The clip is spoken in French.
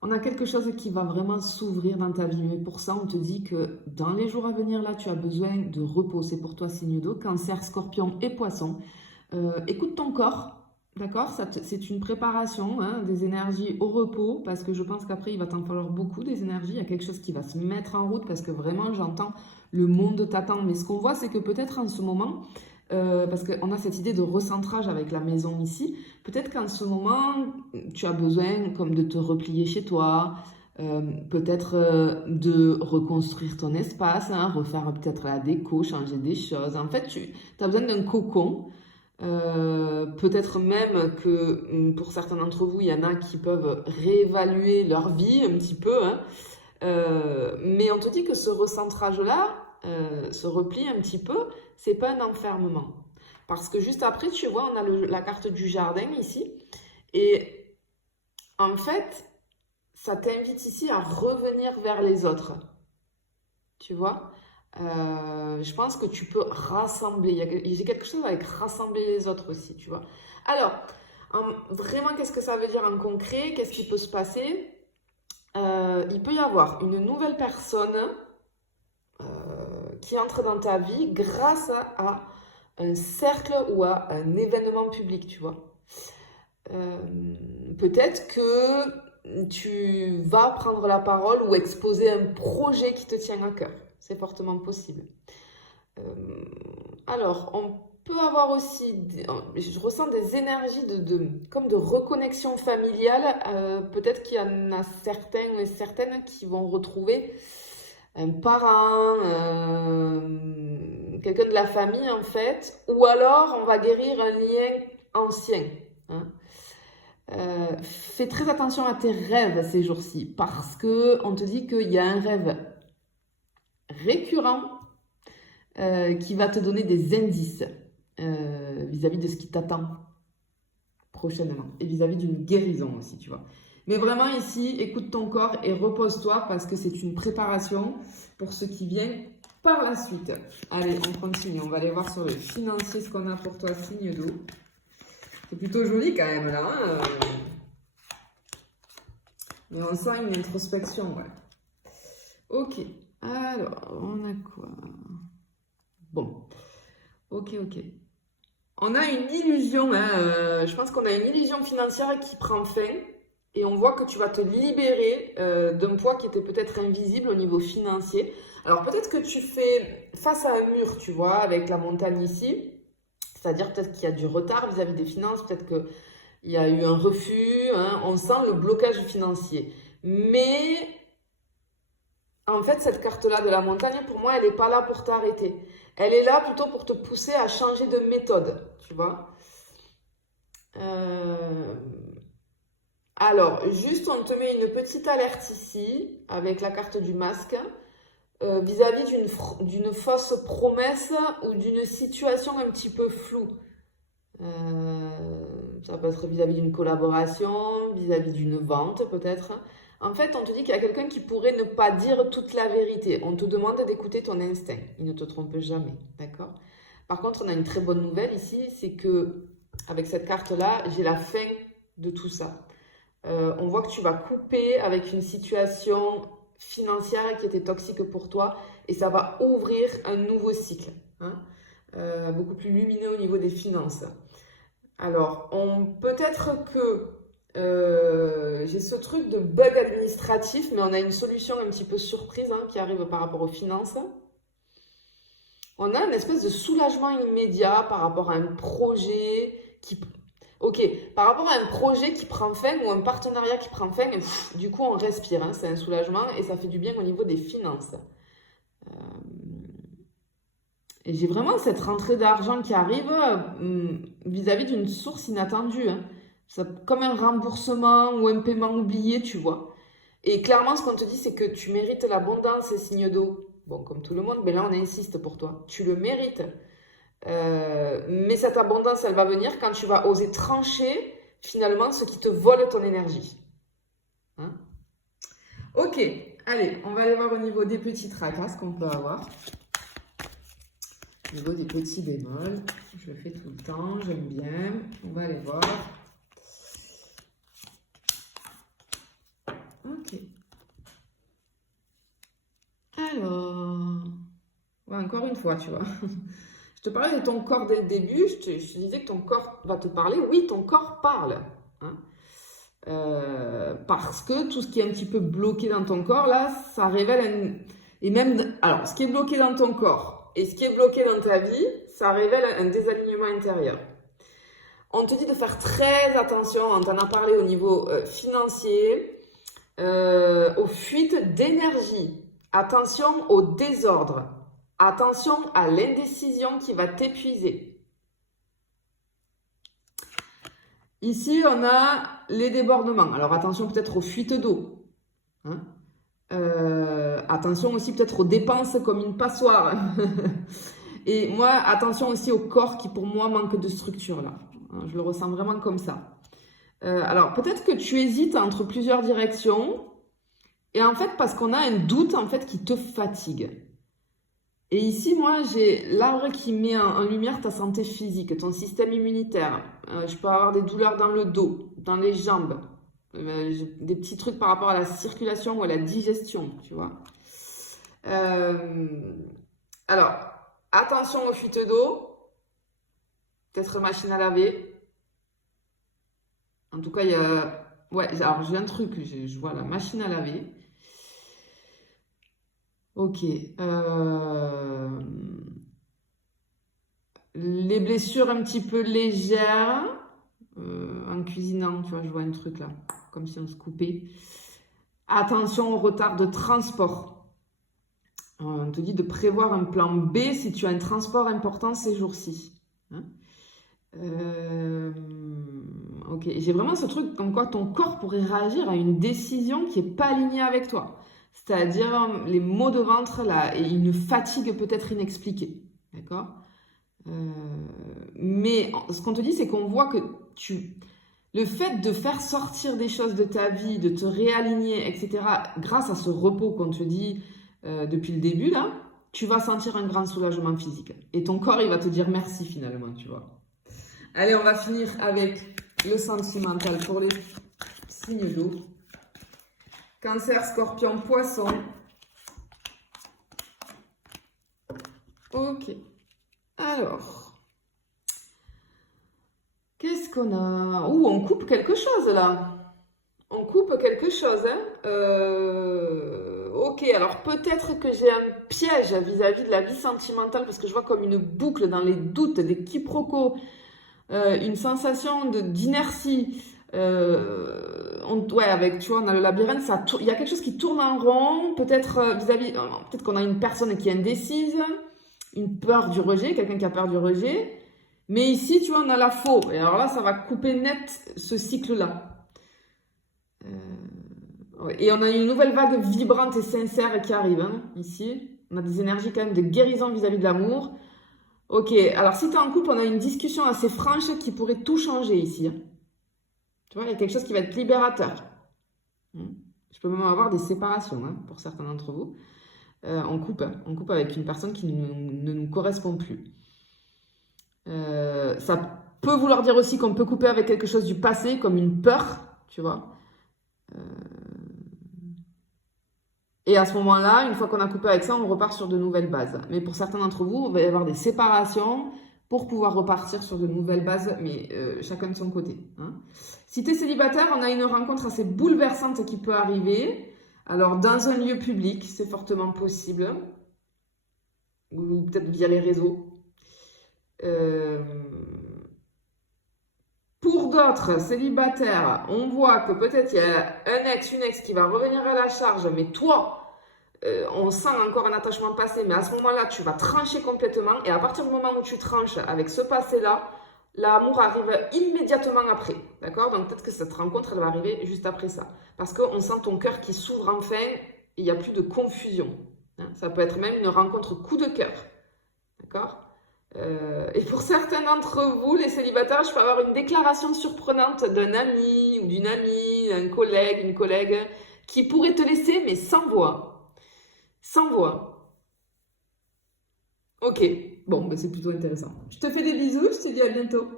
On a quelque chose qui va vraiment s'ouvrir dans ta vie. Mais pour ça, on te dit que dans les jours à venir, là, tu as besoin de repos. C'est pour toi, signe d'eau, Cancer, Scorpion et Poisson. Écoute ton corps, d'accord? C'est une préparation, hein, des énergies au repos, parce que je pense qu'après, il va t'en falloir beaucoup des énergies. Il y a quelque chose qui va se mettre en route, parce que vraiment, j'entends le monde t'attend. Mais ce qu'on voit, c'est que peut-être en ce moment, parce qu'on a cette idée de recentrage avec la maison ici, peut-être qu'en ce moment, tu as besoin comme de te replier chez toi, peut-être de reconstruire ton espace, hein, refaire peut-être la déco, changer des choses. En fait, tu as besoin d'un cocon. Peut-être même que pour certains d'entre vous, il y en a qui peuvent réévaluer leur vie un petit peu, hein. Mais on te dit que ce recentrage-là, ce repli un petit peu, c'est pas un enfermement. Parce que juste après, tu vois, on a la carte du jardin ici. Et en fait, ça t'invite ici à revenir vers les autres. Tu vois? Je pense que tu peux rassembler. J'ai quelque chose avec rassembler les autres aussi, tu vois. Alors, vraiment, qu'est-ce que ça veut dire en concret? Qu'est-ce qui peut se passer? Il peut y avoir une nouvelle personne qui entre dans ta vie grâce à un cercle ou à un événement public, tu vois. Peut-être que tu vas prendre la parole ou exposer un projet qui te tient à cœur. C'est fortement possible. Euh, alors, on peut avoir aussi, je ressens des énergies comme de reconnexion familiale. Peut-être qu'il y en a certains et certaines qui vont retrouver un parent, quelqu'un de la famille en fait, ou alors on va guérir un lien ancien, hein. Fais très attention à tes rêves ces jours-ci parce que on te dit qu'il y a un rêve récurrent qui va te donner des indices vis-à-vis de ce qui t'attend prochainement et vis-à-vis d'une guérison aussi, tu vois. Mais vraiment ici, écoute ton corps et repose-toi parce que c'est une préparation pour ce qui vient par la suite. Allez, on continue. On va aller voir sur le financier ce qu'on a pour toi, signe d'eau. C'est plutôt joli quand même là, hein. Mais on sent une introspection, ouais. Ok, alors, on a quoi? Bon, ok. On a une illusion, hein, je pense qu'on a une illusion financière qui prend fin et on voit que tu vas te libérer d'un poids qui était peut-être invisible au niveau financier. Alors peut-être que tu fais face à un mur, tu vois, avec la montagne ici, c'est-à-dire peut-être qu'il y a du retard vis-à-vis des finances, peut-être qu'il y a eu un refus, hein, on sent le blocage financier. Mais en fait, cette carte-là de la montagne, pour moi, elle n'est pas là pour t'arrêter. Elle est là plutôt pour te pousser à changer de méthode, tu vois. Euh, Alors, juste, on te met une petite alerte ici, avec la carte du masque, vis-à-vis d'une fausse promesse ou d'une situation un petit peu floue. Ça peut être vis-à-vis d'une collaboration, vis-à-vis d'une vente peut-être. En fait, on te dit qu'il y a quelqu'un qui pourrait ne pas dire toute la vérité. On te demande d'écouter ton instinct. Il ne te trompe jamais, d'accord? Par contre, on a une très bonne nouvelle ici, c'est que avec cette carte-là, j'ai la fin de tout ça. On voit que tu vas couper avec une situation financière qui était toxique pour toi et ça va ouvrir un nouveau cycle, hein, beaucoup plus lumineux au niveau des finances. Alors, peut-être que j'ai ce truc de bug administratif, mais on a une solution un petit peu surprise, hein, qui arrive par rapport aux finances. On a une espèce de soulagement immédiat par rapport à un projet qui... Ok, par rapport à un projet qui prend fin ou un partenariat qui prend fin, et du coup on respire, hein, c'est un soulagement et ça fait du bien au niveau des finances. Et j'ai vraiment cette rentrée d'argent qui arrive vis-à-vis d'une source inattendue, hein. Comme un remboursement ou un paiement oublié, tu vois. Et clairement, ce qu'on te dit, c'est que tu mérites l'abondance et signe d'eau. Bon, comme tout le monde, mais là, on insiste pour toi. Tu le mérites. Mais cette abondance, elle va venir quand tu vas oser trancher, finalement, ce qui te vole ton énergie. Hein? Ok, allez, on va aller voir au niveau des petits tracas qu'on peut avoir. Au niveau des petits bémols, je le fais tout le temps, j'aime bien. On va aller voir. Ok. Alors, ouais, encore une fois, tu vois. Je te parlais de ton corps dès le début, je te disais que ton corps va te parler. Oui, ton corps parle. Hein. Parce que tout ce qui est un petit peu bloqué dans ton corps, là, ça révèle Et même... Alors, ce qui est bloqué dans ton corps et ce qui est bloqué dans ta vie, ça révèle un désalignement intérieur. On te dit de faire très attention, on t'en a parlé au niveau financier, aux fuites d'énergie. Attention au désordre. Attention à l'indécision qui va t'épuiser. Ici, on a les débordements. Alors, attention peut-être aux fuites d'eau. Hein. Attention aussi peut-être aux dépenses comme une passoire. Et moi, attention aussi au corps qui, pour moi, manque de structure là. Je le ressens vraiment comme ça. Alors, peut-être que tu hésites entre plusieurs directions. Et en fait, parce qu'on a un doute en fait qui te fatigue. Et ici, moi, j'ai l'arbre qui met en lumière ta santé physique, ton système immunitaire. Je peux avoir des douleurs dans le dos, dans les jambes. J'ai des petits trucs par rapport à la circulation ou à la digestion, tu vois. Alors, attention aux fuites d'eau. Peut-être machine à laver. En tout cas, il y a... Ouais, alors j'ai un truc, je vois la machine à laver. Ok. Les blessures un petit peu légères. En cuisinant, tu vois, je vois un truc là, comme si on se coupait. Attention au retard de transport. On te dit de prévoir un plan B si tu as un transport important ces jours-ci. Hein. Ok, j'ai vraiment ce truc comme quoi ton corps pourrait réagir à une décision qui n'est pas alignée avec toi. C'est-à-dire les maux de ventre là, et une fatigue peut-être inexpliquée. D'accord. Mais ce qu'on te dit, c'est qu'on voit que le fait de faire sortir des choses de ta vie, de te réaligner, etc., grâce à ce repos qu'on te dit depuis le début, là, tu vas sentir un grand soulagement physique. Et ton corps, il va te dire merci finalement, tu vois. Allez, on va finir avec le sentimental pour les signes d'eau. Cancer, Scorpion, Poisson. Ok. Alors, qu'est-ce qu'on a? Ouh, on coupe quelque chose là. On coupe quelque chose, hein. Ok, alors peut-être que j'ai un piège vis-à-vis de la vie sentimentale parce que je vois comme une boucle dans les doutes, des quiproquos, une sensation d'inertie. Ouais, avec, tu vois, on a le labyrinthe, il y a quelque chose qui tourne en rond, peut-être vis-à-vis, peut-être qu'on a une personne qui est indécise, une peur du rejet, quelqu'un qui a peur du rejet. Mais ici, tu vois, on a la faux. Et alors là, ça va couper net ce cycle-là. Et on a une nouvelle vague vibrante et sincère qui arrive, hein, ici. On a des énergies quand même de guérison vis-à-vis de l'amour. Ok, alors si tu es en couple, on a une discussion assez franche qui pourrait tout changer ici. Hein. Tu vois, il y a quelque chose qui va être libérateur. Je peux même avoir des séparations, hein, pour certains d'entre vous. On coupe avec une personne qui ne nous correspond plus. Ça peut vouloir dire aussi qu'on peut couper avec quelque chose du passé, comme une peur, tu vois. Et à ce moment-là, une fois qu'on a coupé avec ça, on repart sur de nouvelles bases. Mais pour certains d'entre vous, il va y avoir des séparations pour pouvoir repartir sur de nouvelles bases, mais chacun de son côté. Hein. Si tu es célibataire, on a une rencontre assez bouleversante qui peut arriver. Alors, dans un lieu public, c'est fortement possible. Ou peut-être via les réseaux. Pour d'autres célibataires, on voit que peut-être il y a un ex, une ex qui va revenir à la charge, mais toi, on sent encore un attachement passé, mais à ce moment-là, tu vas trancher complètement, et à partir du moment où tu tranches avec ce passé-là, l'amour arrive immédiatement après, d'accord? Donc peut-être que cette rencontre, elle va arriver juste après ça, parce qu'on sent ton cœur qui s'ouvre enfin, et il n'y a plus de confusion. Hein? Ça peut être même une rencontre coup de cœur, d'accord? Et pour certains d'entre vous, les célibataires, je peux avoir une déclaration surprenante d'un ami ou d'une amie, un collègue, une collègue, qui pourrait te laisser, mais sans voix. Sans voix. Ok, bon, ben c'est plutôt intéressant. Je te fais des bisous, je te dis à bientôt.